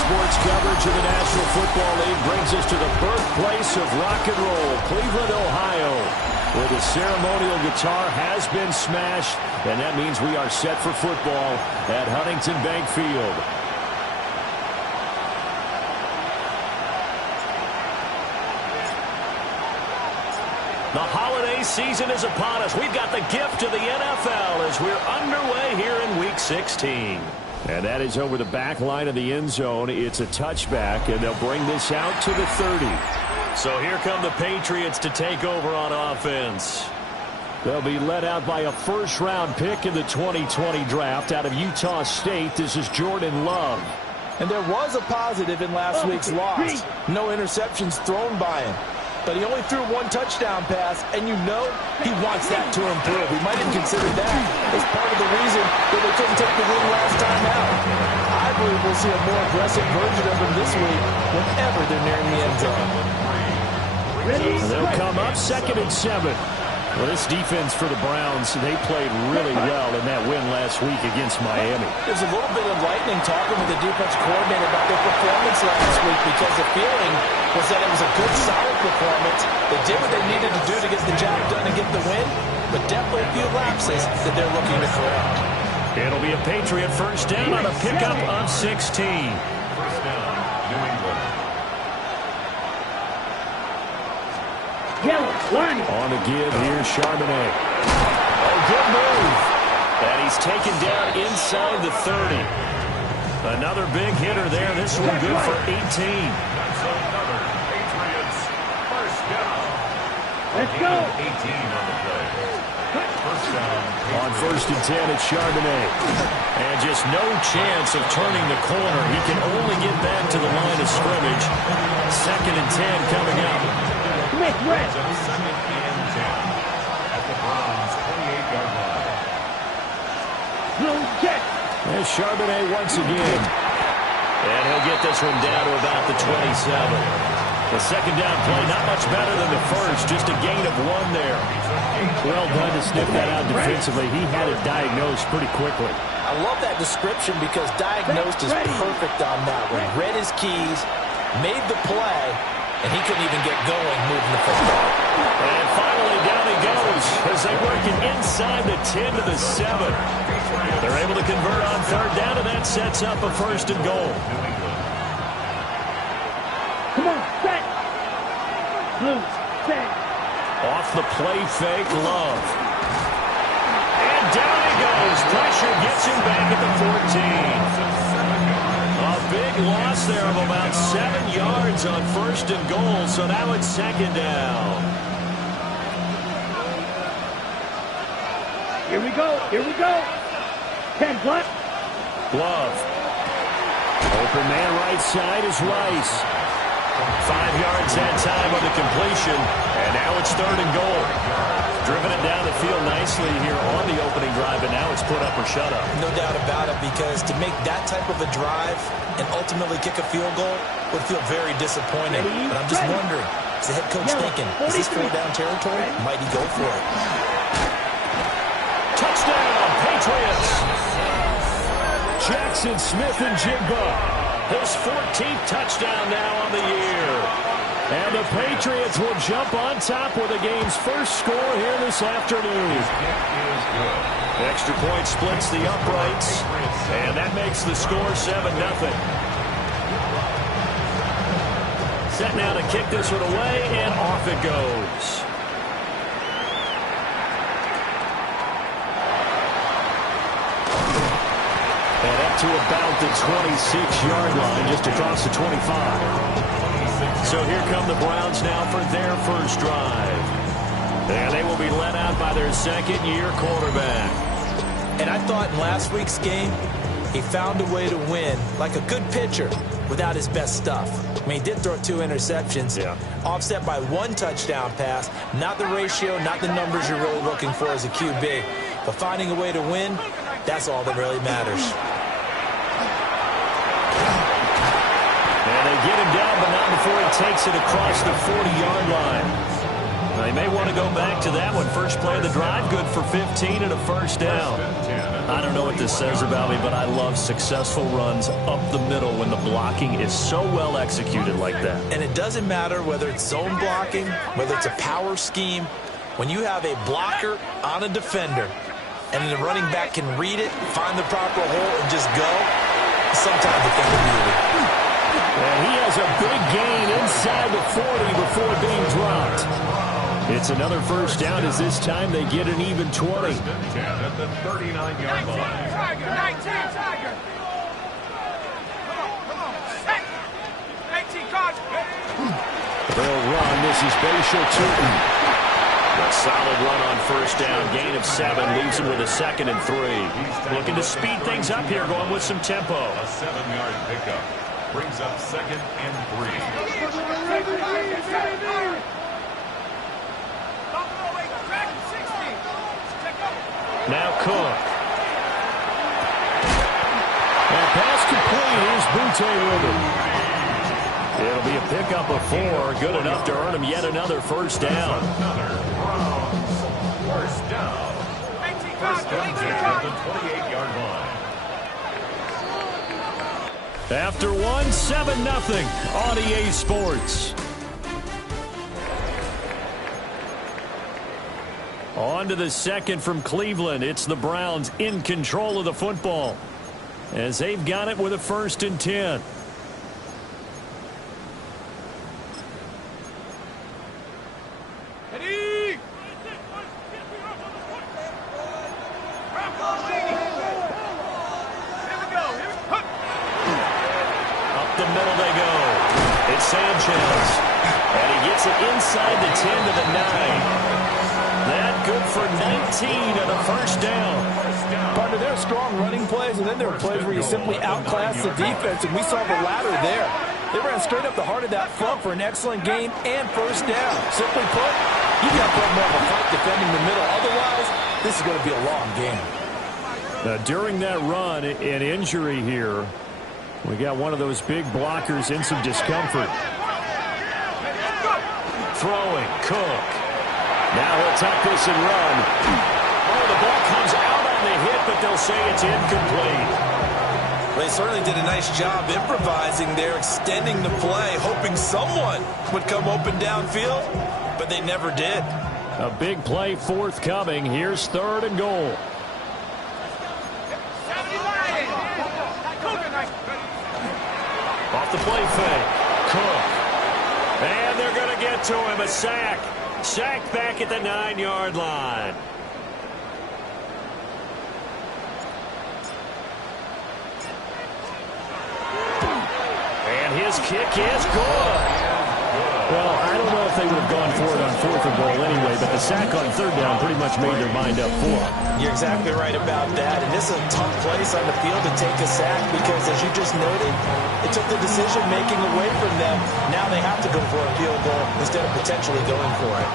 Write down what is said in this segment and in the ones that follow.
sports coverage of the National Football League brings us to the birthplace of rock and roll, Cleveland, Ohio, where the ceremonial guitar has been smashed, and that means we are set for football at Huntington Bank Field. The holiday season is upon us. We've got the gift of the NFL as we're underway here in Week 16. And that is over the back line of the end zone. It's a touchback, and they'll bring this out to the 30. So here come the Patriots to take over on offense. They'll be led out by a first-round pick in the 2020 draft out of Utah State. This is Jordan Love. And there was a positive in last week's loss. No interceptions thrown by him. But he only threw one touchdown pass, and you know he wants that to improve. We might have considered that as part of the reason that they couldn't take the win last time out. I believe we'll see a more aggressive version of him this week whenever they're nearing the end zone. They'll come up 2nd and 7. Well, this defense for the Browns, they played really well in that win last week against Miami. There's a little bit of lightning talking with the defense coordinator about their performance last week because the feeling was that it was a good, solid performance. They did what they needed to do to get the job done and get the win, but definitely a few lapses that they're looking to correct. It'll be a Patriot first down on a pickup of 16. On the give, here's Charbonnet. Oh, good move. And he's taken down inside the 30. Another big hitter there. This one good for 18. Let's go. 18 on the play. On 1st and 10, it's Charbonnet. And just no chance of turning the corner. He can only get back to the line of scrimmage. 2nd and 10 coming up. There's Charbonnet once again. And he'll get this one down to about the 27. The second down play, not much better than the first. Just a gain of 1 there. Well done to sniff that out defensively. He had it diagnosed pretty quickly. I love that description because diagnosed is perfect on that one. Read his keys, made the play, and he couldn't even get going moving the football. And finally, down he goes as they work it inside the 10 to the 7. They're able to convert on 3rd down, and that sets up a 1st and goal. Come on, set. Blue, set. Off the play fake, Love. And down he goes. Pressure gets him back at the 14. A big loss there of about 7 yards on 1st and goal, so now it's 2nd down. Here we go, here we go. 10 plus. Love. Open man right side is Rice. 5 yards that time on the completion, and now it's 3rd and goal. Driven it down the field nicely here on the opening drive, and now it's put up or shut up. No doubt about it, because to make that type of a drive and ultimately kick a field goal would feel very disappointing. But I'm just wondering, is the head coach thinking, is this 4-down territory? Might he go for it? Touchdown, Patriots! Jackson Smith-Njigba, his 14th touchdown now on the year. And the Patriots will jump on top with the game's first score here this afternoon. Extra point splits the uprights, and that makes the score 7-0. Set now to kick this one away, and off it goes. And up to about the 26-yard line, just across the 25. So here come the Browns now for their first drive. And they will be led out by their second-year quarterback. And I thought in last week's game, he found a way to win like a good pitcher without his best stuff. I mean, he did throw 2 interceptions, offset by 1 touchdown pass. Not the ratio, not the numbers you're really looking for as a QB. But finding a way to win, that's all that really matters. And they get him down, but not before he takes it across the 40-yard line. They may want to go back to that one. First play of the drive, good for 15 and a first down. I don't know what this says about me, but I love successful runs up the middle when the blocking is so well executed like that. And it doesn't matter whether it's zone blocking, whether it's a power scheme. When you have a blocker on a defender and the running back can read it, find the proper hole, and just go, sometimes the thing beauty. And he has a big gain inside the 40 before being dropped. It's another first down as this time they get an even 20. At the 39-yard line. Tiger. Come on. Set. 18 cards. They'll run. This is Bashal Tutin. A solid run on first down. Gain of 7 leaves him with a 2nd and 3. Looking to speed things up here, going with some tempo. A 7-yard pickup brings up 2nd and 3. Now Cook. And pass complete. Here's Butte with him. It'll be a pickup of 4. Good enough to earn him yet another first down. First down. First down at the 28-yard line. After 1, 7-0 on EA Sports. On to the second from Cleveland. It's the Browns in control of the football as they've got it with a 1st and 10. Up the middle they go. It's Sanchez. And he gets it inside the 10 to the 9. That good for 19 and a first down. Partner, there are strong running plays, and then there are plays where you simply outclass the defense, and we saw the latter there. They ran straight up the heart of that front for an excellent gain and first down. Simply put, you got to put more of a fight defending the middle. Otherwise, this is going to be a long game. Now, during that run, an injury here. We got one of those big blockers in some discomfort. Throwing, Cook. Now he'll tuck this and run. Oh, the ball comes out on the hit, but they'll say it's incomplete. They certainly did a nice job improvising there, extending the play, hoping someone would come open downfield, but they never did. A big play forthcoming. Here's 3rd and goal. Off the play fake. Cook. And they're going to get to him. A sack. Sacked back at the 9-yard line. And his kick is good. Well, I don't know if they would have gone for it on 4th and goal anyway, but the sack on 3rd down pretty much made their mind up for it. You're exactly right about that. And this is a tough place on the field to take a sack because, as you just noted, it took the decision-making away from them. Now they have to go for a field goal instead of potentially going for it.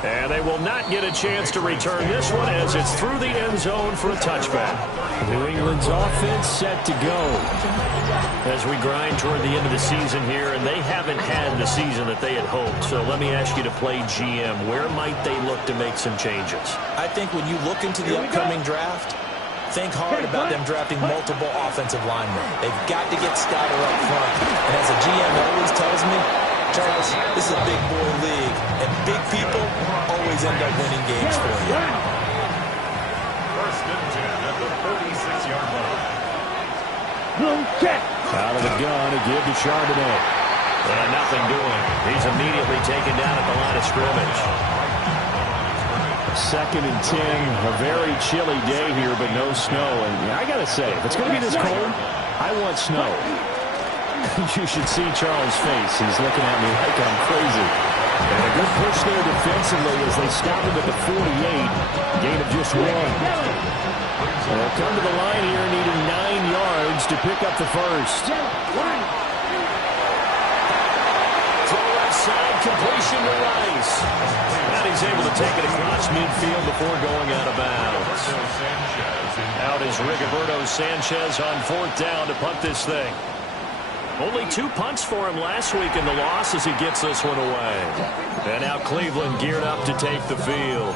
And they will not get a chance to return this one as it's through the end zone for a touchback. New England's offense set to go as we grind toward the end of the season here, and they haven't had the season that they had hoped. So let me ask you to play GM. Where might they look to make some changes? I think when you look into the upcoming draft, think hard about them drafting multiple offensive linemen. They've got to get stouter up front. And as a GM always tells me, Charles, this is a big boy league, and big people always end up winning games for you. First and 10 at the 36-yard line. Blue check. Out of the gun to give to Charbonnet. And nothing doing. He's immediately taken down at the line of scrimmage. 2nd and 10. A very chilly day here, but no snow. And I got to say, if it's going to be this cold, I want snow. You should see Charles' face. He's looking at me like I'm crazy. And a good push there defensively as they stop him at the 48. Gain of just 1. They'll come to the line here needing 9 yards to pick up the first. Throw left side, completion to Rice. And he's able to take it across midfield before going out of bounds. Out is Rigoberto Sanchez on 4th down to punt this thing. Only 2 punts for him last week in the loss as he gets this one away. And now Cleveland geared up to take the field.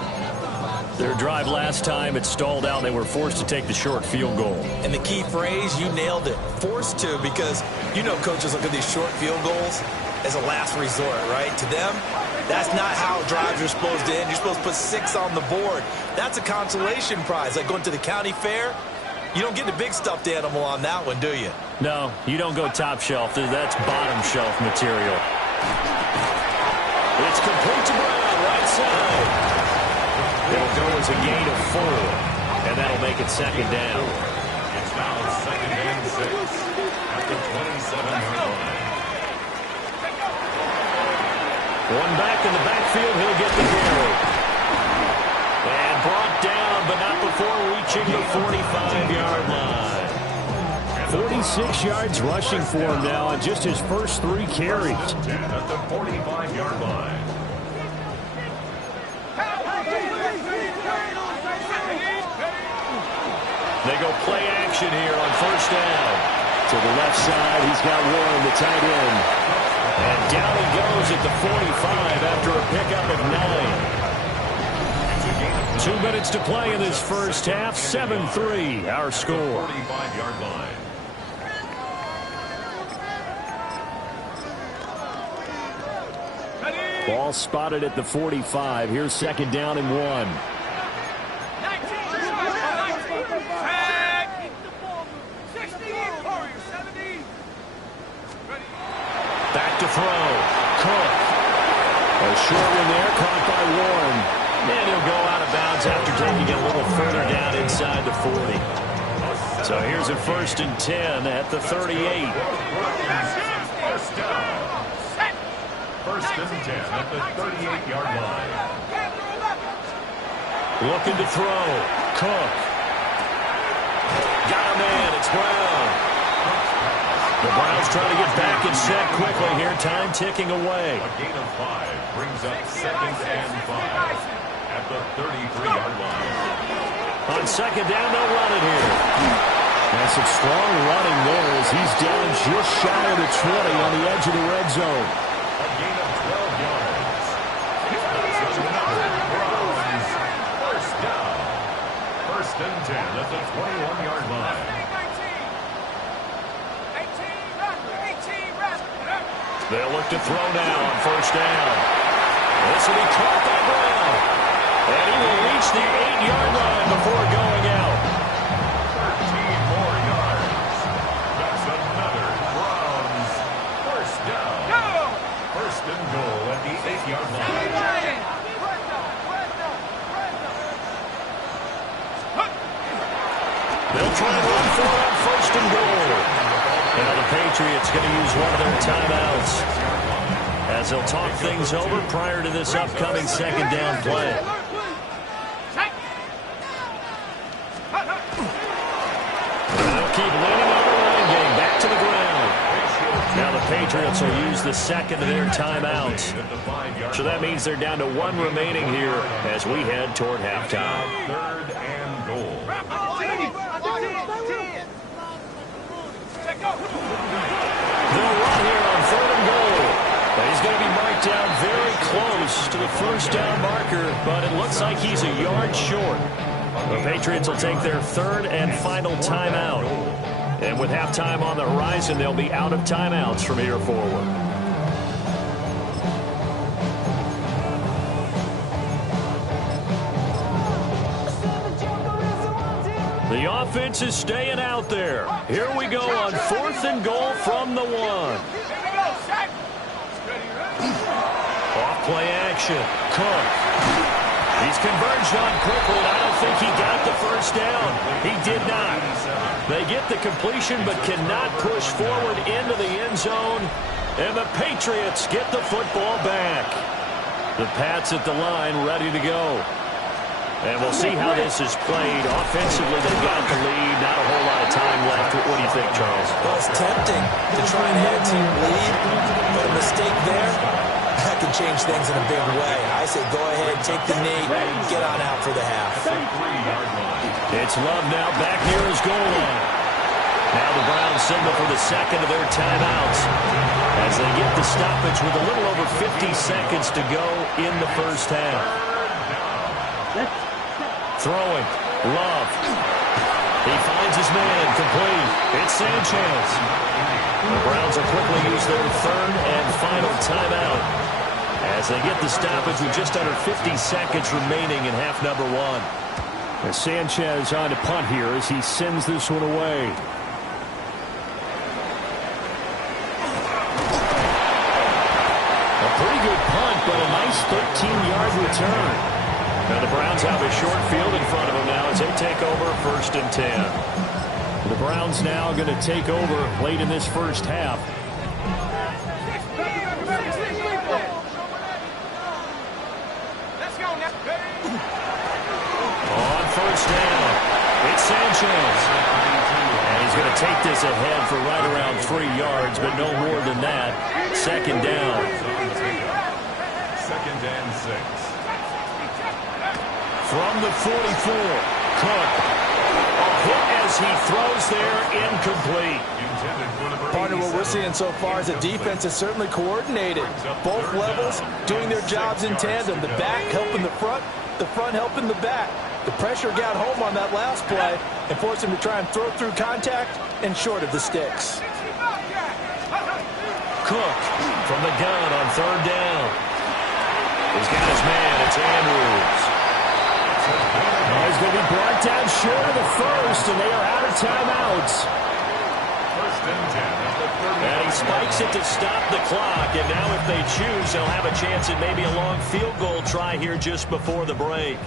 Their drive last time, it stalled out. They were forced to take the short field goal. And the key phrase, you nailed it. Forced to, because you know coaches look at these short field goals as a last resort, right? To them, that's not how drives are supposed to end. You're supposed to put 6 on the board. That's a consolation prize. Like going to the county fair, you don't get the big stuffed animal on that one, do you? No, you don't go top shelf. That's bottom shelf material. It's complete to Brown, right side. It'll go as a gain of 4, and that'll make it second down. It's now second and 6 at the 27-yard line. One back in the backfield, he'll get the carry. And brought down, but not before reaching the 45-yard line. 46 yards rushing for him now on just his first 3 carries. At the 45-yard line. They go play action here on first down. To the left side, he's got Warren, the tight end. And down he goes at the 45 after a pickup of 9. 2 minutes to play in this first half. 7-3, our score. 45-yard line. Ball spotted at the 45. Here's second down and 1. Back to throw. Cook. A short one there, caught by Warren. And he'll go out of bounds after taking it a little further down inside the 40. So here's a 1st and 10 at the 38. First down. First and 10 at the 38-yard line. Looking to throw. Cook. Got a man. It's Brown. The Browns trying to get back and set quickly here. Time ticking away. A gain of 5 brings up second and 5 at the 33-yard line. On second down, they'll run it here. That's some strong running there as he's down just shy of the 20 on the edge of the red zone. A gain of 12 yards. That's another Browns first down. First and 10 at the 21-yard line. They'll look to throw now on first down. This will be caught by Brown. And he will reach the 8-yard line before going out. 13 more yards. That's another Browns first down. First and goal at the 8-yard line. They'll try and run for it on first and goal. Now the Patriots going to use one of their timeouts as they'll talk things over prior to this upcoming second down play. They'll keep leaning on the running game. Back to the ground. Now the Patriots will use the second of their timeouts. So that means they're down to 1 remaining here as we head toward halftime. Third and goal. They'll run here on 3rd and goal. But he's going to be marked down very close to the first down marker, but it looks like he's a yard short. The Patriots will take their 3rd and final timeout. And with halftime on the horizon, they'll be out of timeouts from here forward. The offense is staying out there. Here we go on 4th and goal from the 1. Off play action. Cook. He's converged on quickly. I don't think he got the first down. He did not. They get the completion but cannot push forward into the end zone. And the Patriots get the football back. The Pats at the line ready to go. And we'll see how this is played. Offensively, they've got the lead. Not a whole lot of time left. What do you think, Charles? Well, it's tempting to try and add to your lead, but a mistake there, that can change things in a big way. I say go ahead, take the knee, get on out for the half. It's 3-yard line. It's Love now back near his goal line. Now the Browns signal for the second of their timeouts as they get the stoppage with a little over 50 seconds to go in the first half. Throwing. Love. He finds his man. Complete. It's Sanchez. The Browns will quickly use their third and final timeout as they get the stoppage with just under 50 seconds remaining in half number one. As Sanchez on to punt here as he sends this one away. A pretty good punt, but a nice 13-yard return. Now the Browns have a short field in front of them now as they take over first and 10. The Browns now going to take over late in this first half. On first down, it's Sanchez. And he's going to take this ahead for right around 3 yards, but no more than that. Second down. Second and 6. From the 44, Cook. A hit as he throws there, incomplete. Partner, what we're seeing so far is the defense is certainly coordinated. Both levels doing their jobs in tandem. The back helping the front helping the back. The pressure got home on that last play and forced him to try and throw through contact and short of the sticks. Cook from the gun on third down. He's got his man. It's Andrews. He's going to be brought down short of the first, and they are out of timeouts. First and 10. And he spikes it to stop the clock, and now if they choose, they'll have a chance at maybe a long field goal try here just before the break.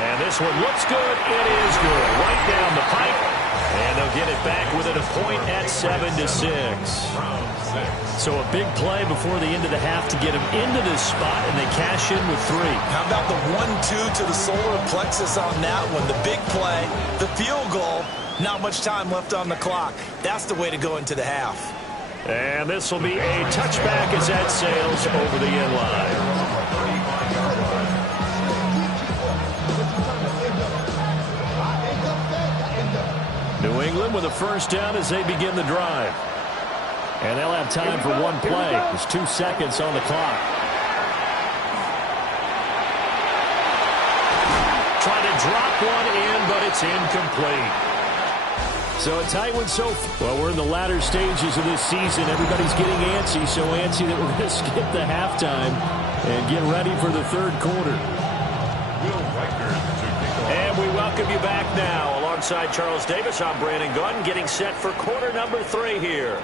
And this one looks good. It is good. Right down the pipe. And they'll get it back within a point at 7-6. So a big play before the end of the half to get him into this spot, and they cash in with 3. How about the 1-2 to the solar plexus on that one? The big play, the field goal, not much time left on the clock. That's the way to go into the half. And this will be a touchback as that sails over the end line. New England with a first down as they begin the drive. And they'll have time for one play. There's 2 seconds on the clock. Trying to drop one in, but it's incomplete. So a tight one so far. Well, we're in the latter stages of this season. Everybody's getting antsy, so antsy that we're going to skip the halftime and get ready for the third quarter. And we welcome you back now. Alongside Charles Davis, I'm Brandon Gunn, getting set for quarter number 3 here.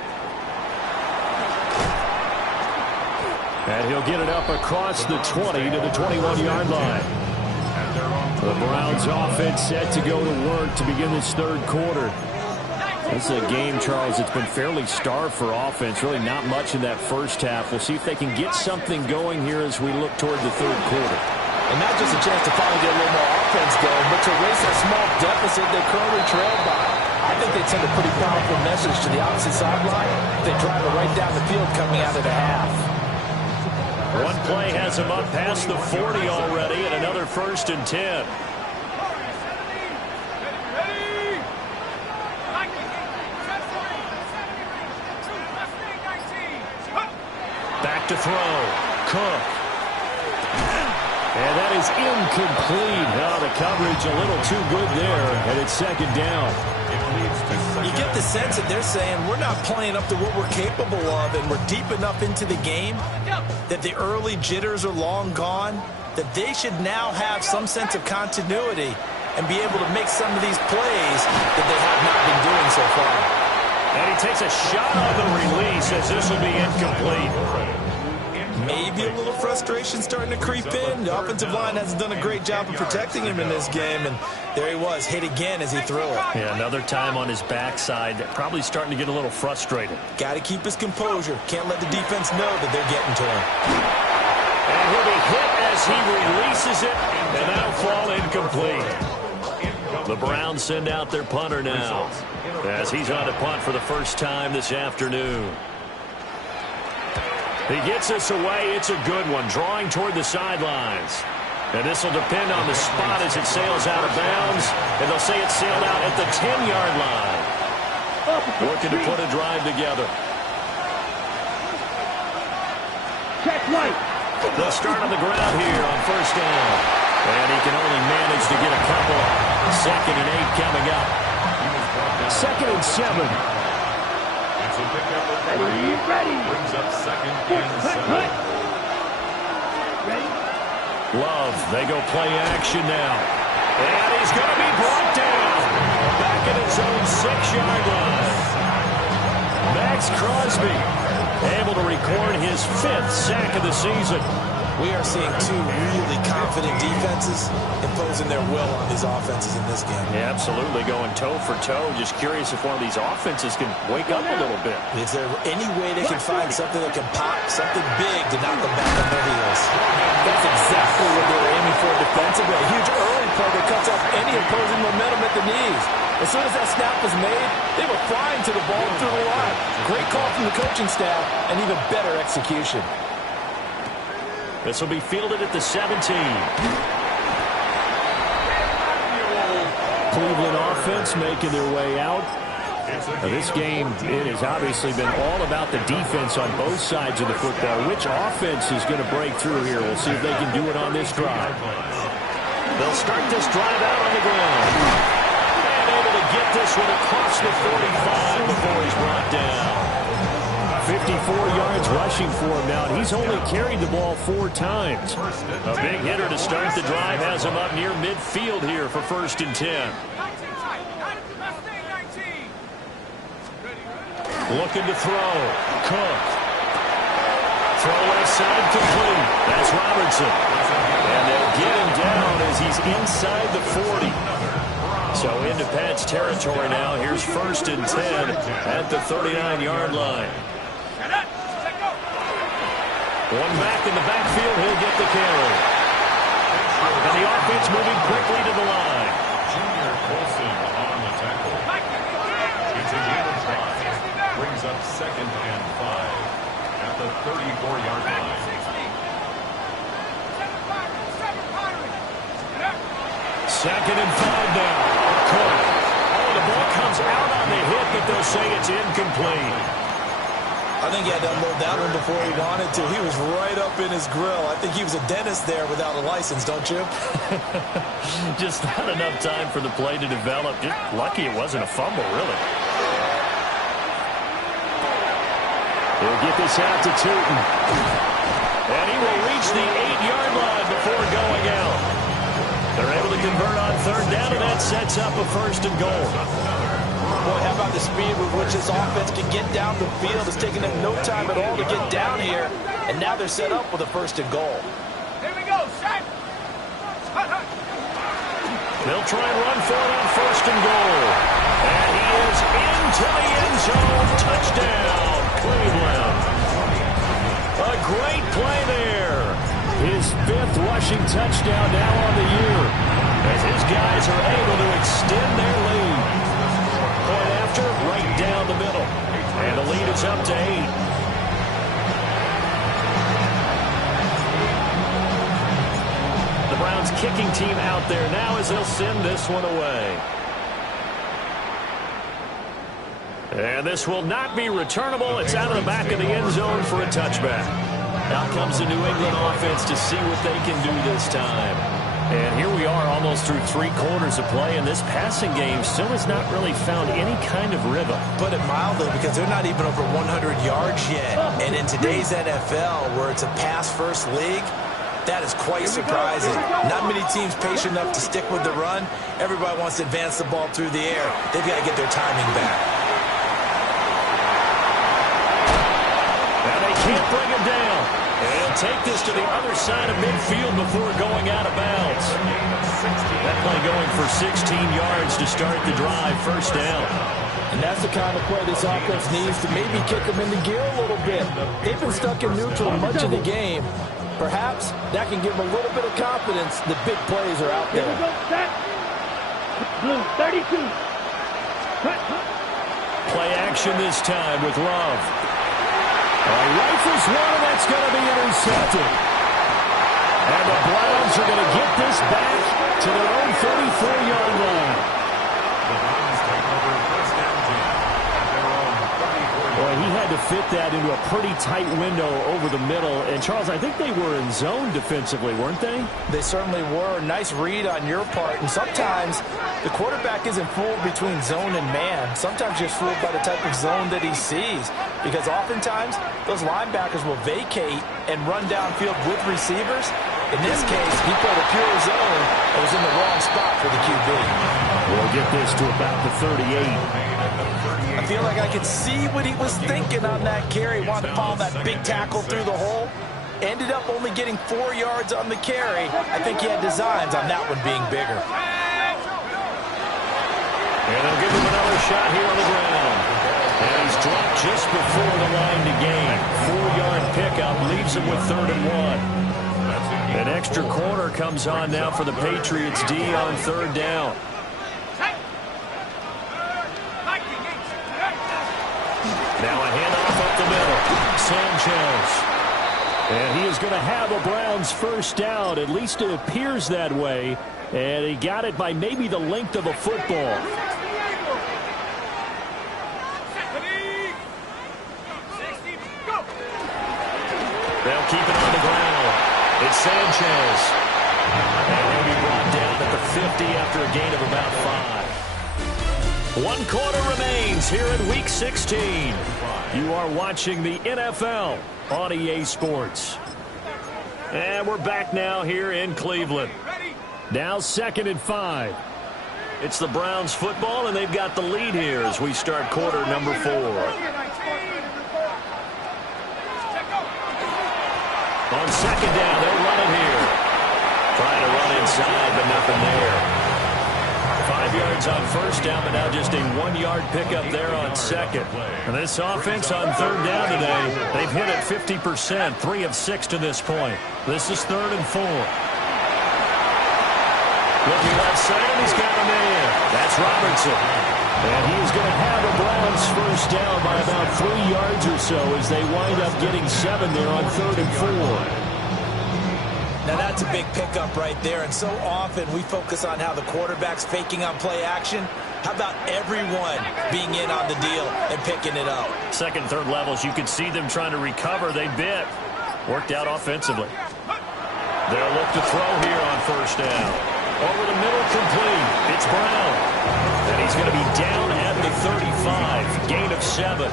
And he'll get it up across the 20 to the 21-yard line. The Browns offense set to go to work to begin this third quarter. This is a game, Charles, it's been fairly starved for offense. Really not much in that first half. We'll see if they can get something going here as we look toward the third quarter. And not just a chance to finally get a little more offense going, but to erase that small deficit they currently trailed by. I think they'd send a pretty powerful message to the opposite sideline. They drive it right down the field coming out of the half. One play has them up past the 40 already, and another first and 10. Back to throw. Cook. And that is incomplete. Now the coverage a little too good there, and it's second down. You get the sense that they're saying we're not playing up to what we're capable of, and we're deep enough into the game that the early jitters are long gone, that they should now have some sense of continuity and be able to make some of these plays that they have not been doing so far. And he takes a shot on the release as this will be incomplete. Maybe a little frustration starting to creep in. The offensive line hasn't done a great job of protecting him in this game, and there he was, hit again as he threw it. Yeah, another time on his backside, probably starting to get a little frustrated. Got to keep his composure. Can't let the defense know that they're getting to him. And he'll be hit as he releases it, and that'll fall incomplete. The Browns send out their punter now as he's on to punt for the first time this afternoon. He gets this away. It's a good one, drawing toward the sidelines. And this will depend on the spot as it sails out of bounds. And they'll say it sailed out at the 10-yard line. Working to put a drive together. Check right. They'll start on the ground here on first down. And he can only manage to get a couple. 2nd and 8 coming up. 2nd and 7. It's a pickup of Ready, 3. ready. Brings up 2nd and 7. Ready. Love, they go play action now. And he's going to be brought down. Back at his own 6-yard line. Max Crosby able to record his 5th sack of the season. We are seeing two really confident defenses imposing their will on these offenses in this game. Yeah, absolutely, going toe for toe. Just curious if one of these offenses can wake up a little bit. Is there any way they can find something that can pop, something big to knock them back on their heels? That's exactly what they were aiming for defensively. A huge early play that cuts off any opposing momentum at the knees. As soon as that snap was made, they were flying to the ball through the line. Great call from the coaching staff and even better execution. This will be fielded at the 17. Cleveland offense making their way out. Now this game, it has obviously been all about the defense on both sides of the football. Which offense is going to break through here? We'll see if they can do it on this drive. They'll start this drive out on the ground. And able to get this one across the 45 before he's brought down. 54 yards rushing for him now, and he's only carried the ball 4 times. A big hitter to start the drive has him up near midfield here for 1st and 10. Looking to throw. Cook. Throw left side complete. That's Robertson. And they'll get him down as he's inside the 40. So into Pat's territory now. Here's 1st and 10 at the 39-yard line. One back in the backfield, he'll get the carry. And the offense moving quickly to the line. Junior Colson on the tackle. It's a game of 5. Brings up 2nd and 5 at the 34-yard line. 2nd and 5 now. Cook. Oh, the ball comes out on the hit, but they'll say it's incomplete. I think he had to unload that one before he wanted to. He was right up in his grill. I think he was a dentist there without a license, don't you? Just not enough time for the play to develop. Just lucky it wasn't a fumble, really. He'll get this out to Tootin. And he will reach the 8-yard line before going out. They're able to convert on 3rd down, and that sets up a 1st and goal. Boy, how about the speed with which this offense can get down the field? It's taken them no time at all to get down here, and now they're set up with a 1st and goal. Here we go, set. They'll try and run for it on 1st and goal. And he is into the end zone. Touchdown, Cleveland. A great play there. His 5th rushing touchdown now on the year, as his guys are able to extend their lead. Point after, right down the middle. And the lead is up to 8. The Browns kicking team out there now as they'll send this one away. And this will not be returnable. It's out of the back of the end zone for a touchback. Out comes the New England offense to see what they can do this time. And here we are almost through 3 quarters of play, and this passing game still has not really found any kind of rhythm. Put it mildly, because they're not even over 100 yards yet. And in today's NFL, where it's a pass-first league, that is quite surprising. Not many teams patient enough to stick with the run. Everybody wants to advance the ball through the air. They've got to get their timing back. And they can't bring him down. And he'll take this to the other side of midfield before going out of bounds. That play going for 16 yards to start the drive, 1st down. And that's the kind of play this offense needs to maybe kick them into gear a little bit. They've been stuck in neutral much of the game. Perhaps that can give them a little bit of confidence. The big plays are out there. Here we go, set. Blue, 32. Cut. Play action this time with Love. Rifles one, and that's going to be intercepted. And the Browns are going to get this back to their own 34-yard line. The Browns take over first down 10 at their own 34-yard line. Boy, he had to fit that into a pretty tight window over the middle. And, Charles, I think they were in zone defensively, weren't they? They certainly were. Nice read on your part. And sometimes the quarterback isn't fooled between zone and man. Sometimes you're fooled by the type of zone that he sees. Because oftentimes, those linebackers will vacate and run downfield with receivers. In this case, he played a pure zone and was in the wrong spot for the QB. We'll get this to about the 38. I feel like I could see what he was thinking on that carry. Wanted to follow that big tackle through the hole. Ended up only getting 4 yards on the carry. I think he had designs on that one being bigger. And they'll give him another shot here on the ground. And he's dropped just before the line to gain. 4-yard pickup leaves him with 3rd and 1. An extra corner comes on now for the Patriots D on 3rd down. Now a handoff up the middle. Sanchez. And he is going to have a Browns first down. At least it appears that way. And he got it by maybe the length of a football. They'll keep it on the ground. It's Sanchez. And he'll be brought down at the 50 after a gain of about 5. 1 quarter remains here in Week 16. You are watching the NFL on EA Sports. And we're back now here in Cleveland. Now 2nd and 5. It's the Browns football, and they've got the lead here as we start quarter number 4. On 2nd down, they'll run it here. Trying to run inside, but nothing there. 5 yards on 1st down, but now just a 1-yard pickup there on 2nd. And this offense on 3rd down today, they've hit it 50%, 3 of 6 to this point. This is 3rd and 4. Looking left side, and he's got a man. That's Robertson. And he is going to have a Browns first down by about 3 yards or so as they wind up getting 7 there on 3rd and 4. Now that's a big pickup right there, and so often we focus on how the quarterback's faking on play action. How about everyone being in on the deal and picking it up? 2nd, 3rd levels, you can see them trying to recover. They bit. Worked out offensively. They'll look to throw here on 1st down. Over the middle, complete. It's Brown. And he's going to be down at the 35. Gain of 7.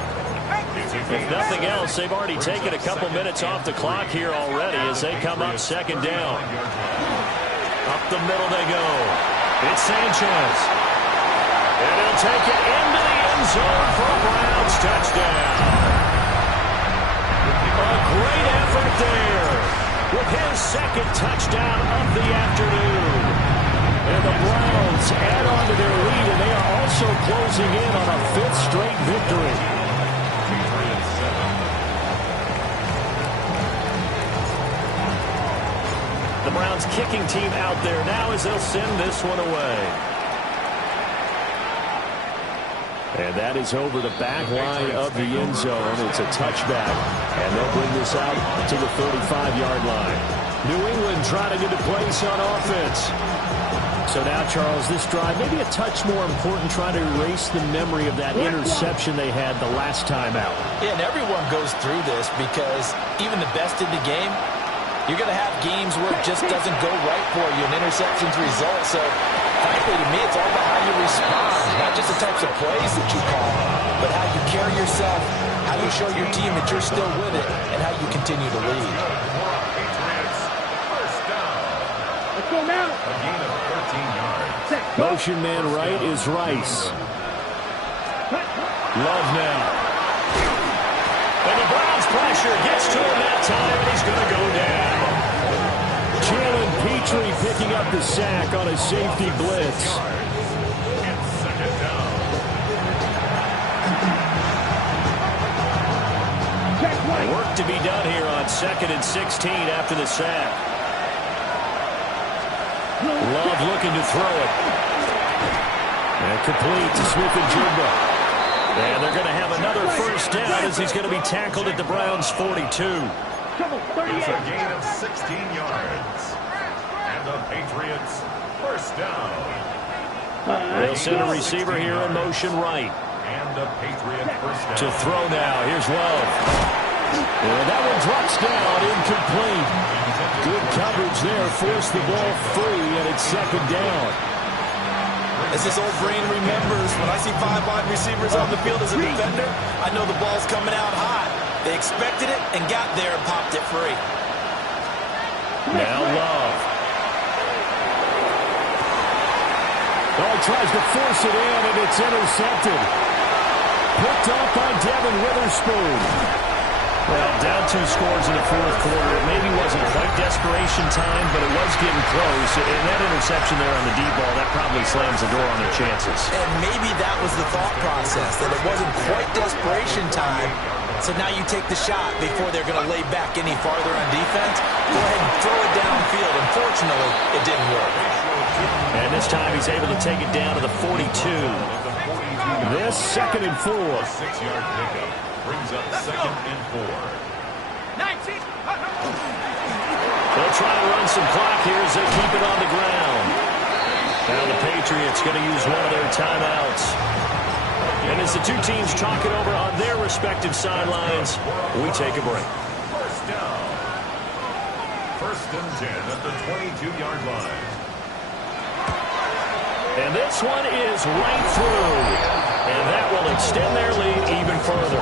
If nothing else, they've already taken a couple minutes off the clock here already as they come up 2nd down. Up the middle they go. It's Sanchez. And he'll take it into the end zone for a Browns touchdown. A great effort there with his 2nd touchdown of the afternoon. And the Browns add on to their lead, and they are also closing in on a 5th straight victory. The Browns kicking team out there now as they'll send this one away. And that is over the back line of the end zone. It's a touchback. And they'll bring this out to the 35-yard line. New England trying to get a place on offense. So now, Charles, this drive maybe a touch more important, trying to erase the memory of that interception they had the last time out. Yeah, and everyone goes through this because even the best in the game, you're going to have games where it just doesn't go right for you, and interceptions result. So, frankly, to me, it's all about how you respond, not just the types of plays that you call, but how you carry yourself, how you show your team that you're still with it, and how you continue to lead. Let's go now. A gain of 13 yards. Motion man right is Rice. Love now. And the Browns pressure gets to him that time, and he's going to go down. Jalen Petrie picking up the sack on a safety blitz. It's 2nd down. Work to be done here on 2nd and 16 after the sack. Love looking to throw it. And complete to Smith-Njigba. And they're going to have another first down as he's going to be tackled at the Browns' 42. It's a gain of 16 yards. And the Patriots first down. They'll send a receiver here in motion right. And the Patriot first down. To throw now. Here's Love. And that one drops down, incomplete. Good coverage there. Forced the ball free, and it's second down. As this old brain remembers, when I see 5 wide receivers on the field as a defender, I know the ball's coming out hot. They expected it and got there and popped it free. Now Love. Oh, he tries to force it in, and it's intercepted. Picked up by Devin Witherspoon. Well, down 2 scores in the fourth quarter. It maybe wasn't quite desperation time, but it was getting close. And that interception there on the deep ball, that probably slams the door on their chances. And maybe that was the thought process, that it wasn't quite desperation time. So now you take the shot before they're going to lay back any farther on defense. Go ahead and throw it downfield. Unfortunately, it didn't work. And this time he's able to take it down to the 42. This 2nd and 4. 6-yard pickup brings up 2nd and 4. 19. They'll try to run some clock here as they keep it on the ground. Now the Patriots going to use one of their timeouts. And as the two teams talk it over on their respective sidelines, we take a break. First down. 1st and 10 at the 22-yard line. And this one is right through. And that will extend their lead even further.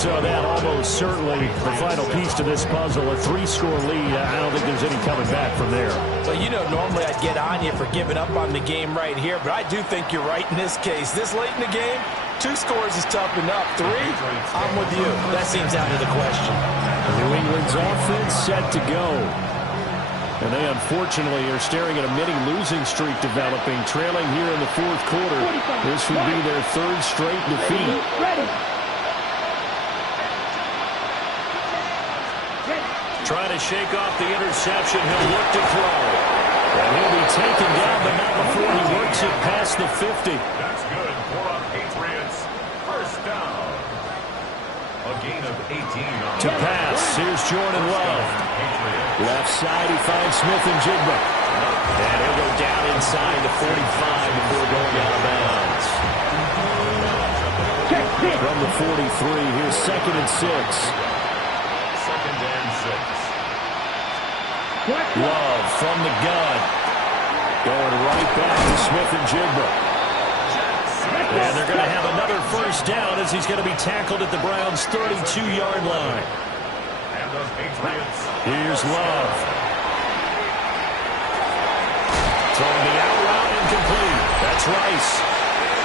So that almost certainly the final piece to this puzzle, a 3-score lead. I don't think there's any coming back from there. Well, you know, normally I'd get on you for giving up on the game right here, but I do think you're right in this case. This late in the game, 2 scores is tough enough. 3, I'm with you. That seems out of the question. New England's offense set to go. And they unfortunately are staring at a mini losing streak developing, trailing here in the fourth quarter. This would be their 3rd straight defeat. Trying to shake off the interception. He'll look to throw. And he'll be taken down, but not before he works it past the 50. That's good for a Patriots first down. A gain of 18 on To pass, here's Jordan Love. Left side, he finds Smith and Jigba. And he'll go down inside the 45 before going out of bounds. From the 43, here's 2nd and 6. 2nd and 6. Love from the gun. Going right back to Smith and Jigba. And they're going to have another first down as he's going to be tackled at the Browns' 32-yard line. And the Patriots. Here's Love. Throwing the out route incomplete. That's Rice.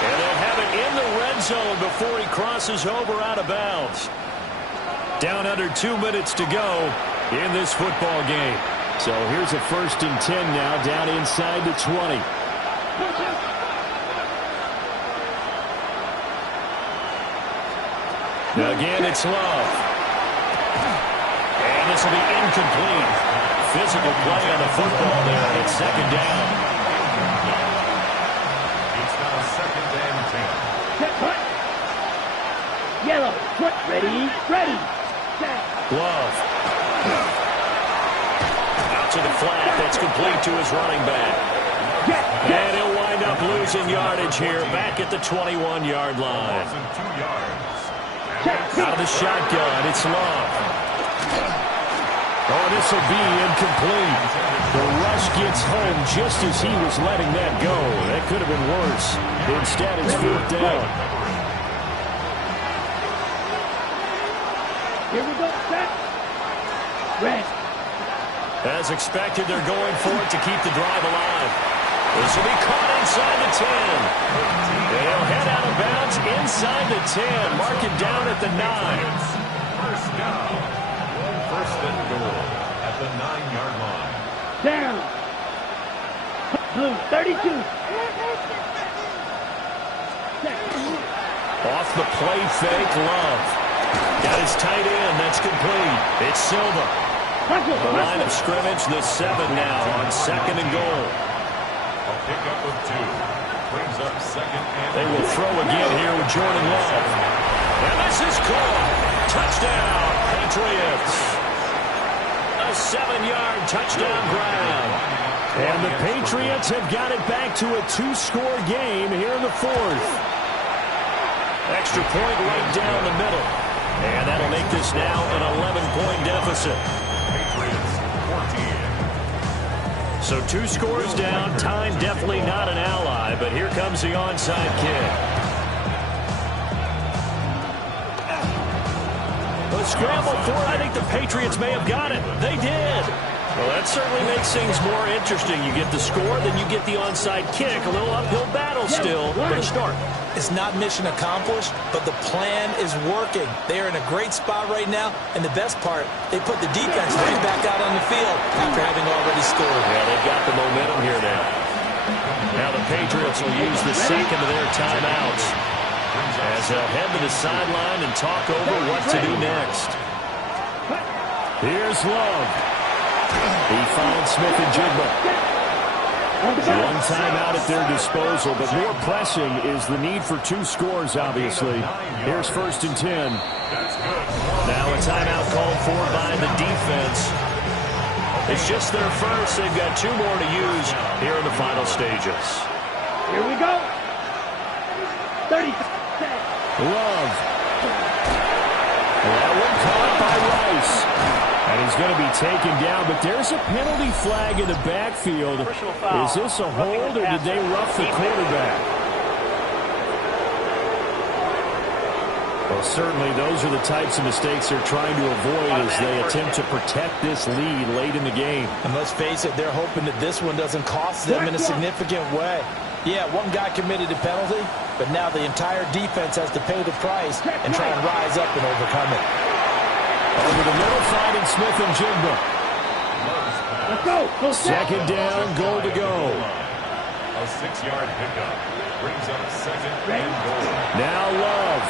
And they'll have it in the red zone before he crosses over out of bounds. Down under 2 minutes to go in this football game. So here's a 1st and 10 now, down inside the 20. Again, it's Love. And this will be incomplete. Physical play on the football there, and it's 2nd down. It's now 2nd and 10. Set, put. Yellow, put, ready, ready. Set. Love. Out to the flat. That's complete to his running back. And he'll wind up losing yardage here back at the 21-yard line. 2 yards. Out of the shotgun, it's Love. Oh, this will be incomplete. The rush gets home just as he was letting that go. That could have been worse. Instead, it's 4th down. Here we go, set. Red. As expected, they're going for it to keep the drive alive. This will be caught inside the 10. They'll head out of bounds inside the 10. Mark it down at the 9. First down. 1st and goal at the 9-yard line. Down. Blue, 32. Set. Off the play fake, Love. Got his tight end. That's complete. It's Silva. The line of scrimmage, the 7 now on 2nd and goal. A pickup of 2. Brings up second and They will throw again here with Jordan Love. And this is caught. Touchdown, Patriots. A 7-yard touchdown grab. And the Patriots have got it back to a 2-score game here in the fourth. Extra point right down the middle. And that'll make this now an 11-point deficit. Patriots 14. So 2 scores down. Time definitely not an ally, but here comes the onside kick. A scramble for it. I think the Patriots may have got it. They did. Well, that certainly makes things more interesting. You get the score, then you get the onside kick. A little uphill battle still for the start. It's not mission accomplished, but the plan is working. They are in a great spot right now, and the best part, they put the defense right back out on the field after having already scored. Yeah, they've got the momentum here now. Now the Patriots will use the second of their timeouts as they'll head to the sideline and talk over what to do next. Here's Love. He finds Smith and Jigba. One timeout at their disposal, but more pressing is the need for 2 scores, obviously. Here's 1st and 10. Now a timeout called for by the defense. It's just their first. They've got 2 more to use here in the final stages. Here we go. 30 Love. That one caught by Rice. And he's going to be taken down, but there's a penalty flag in the backfield. Is this a hold, or did they rough the quarterback? Well, certainly those are the types of mistakes they're trying to avoid as they attempt to protect this lead late in the game. And let's face it, they're hoping that this one doesn't cost them in a significant way. Yeah, one guy committed a penalty, but now the entire defense has to pay the price and try and rise up and overcome it. Over the middle, finding Smith and Jigba. Let's go. Second down, goal to go. A 6-yard pickup. Brings up second and goal. Now Love.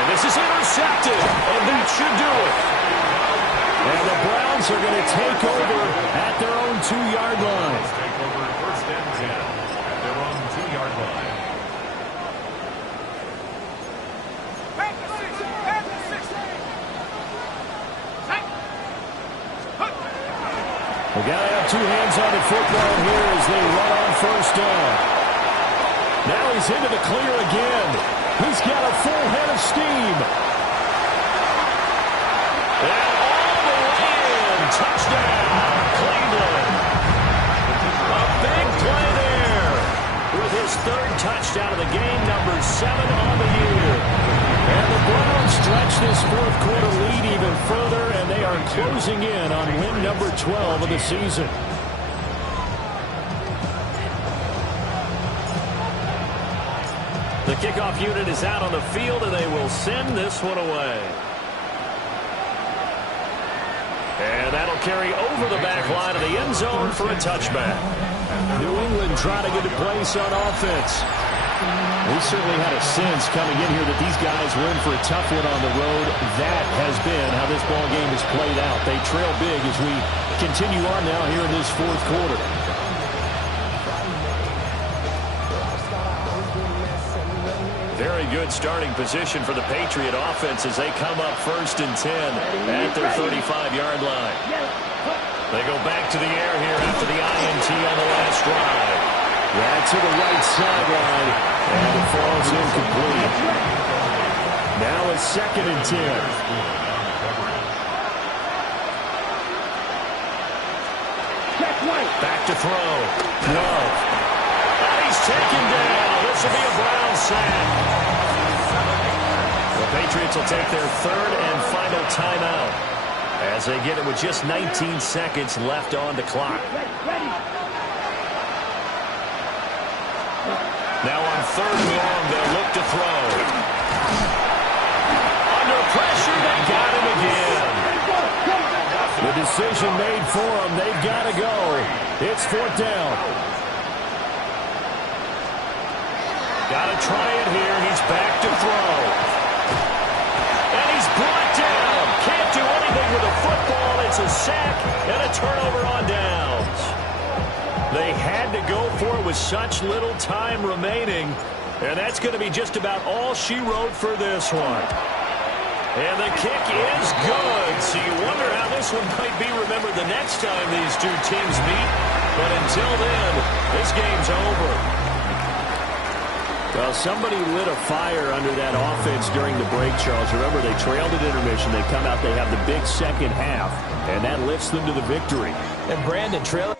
And this is intercepted, and that should do it. And the Browns are going to take over at their own 2-yard line. Take over 1st and 10 at their own 2-yard line. We got to have 2 hands on the football here as they run on 1st down. Now he's into the clear again. He's got a full head of steam. And all the way in. Touchdown, Cleveland. A big play there with his 3rd touchdown of the game, number 7 on the year. And the Browns stretch this 4th quarter lead even further, and they are closing in on win number 12 of the season. The kickoff unit is out on the field, and they will send this one away. And that'll carry over the back line of the end zone for a touchback. New England trying to get a place on offense. We certainly had a sense coming in here that these guys were in for a tough one on the road. That has been how this ball game has played out. They trail big as we continue on now here in this 4th quarter. Very good starting position for the Patriot offense as they come up 1st and 10 at their 35-yard line. They go back to the air here after the INT on the last drive. Right to the right sideline, and it falls incomplete. Now it's 2nd and 10. Back to throw. Love. And he's taken down. This will be a Brown sack. The Patriots will take their 3rd and final timeout as they get it with just 19 seconds left on the clock. Now on 3rd and long, they'll look to throw. Under pressure, they got him again. The decision made for them. They've got to go. It's 4th down. Got to try it here. He's back to throw. And he's brought down. Can't do anything with the football. It's a sack and a turnover on downs. They had to go for it with such little time remaining. And that's going to be just about all she wrote for this one. And the kick is good. So you wonder how this one might be remembered the next time these two teams meet. But until then, this game's over. Well, somebody lit a fire under that offense during the break, Charles. Remember, they trailed at intermission. They come out, they have the big second half, and that lifts them to the victory. And Brandon trailing.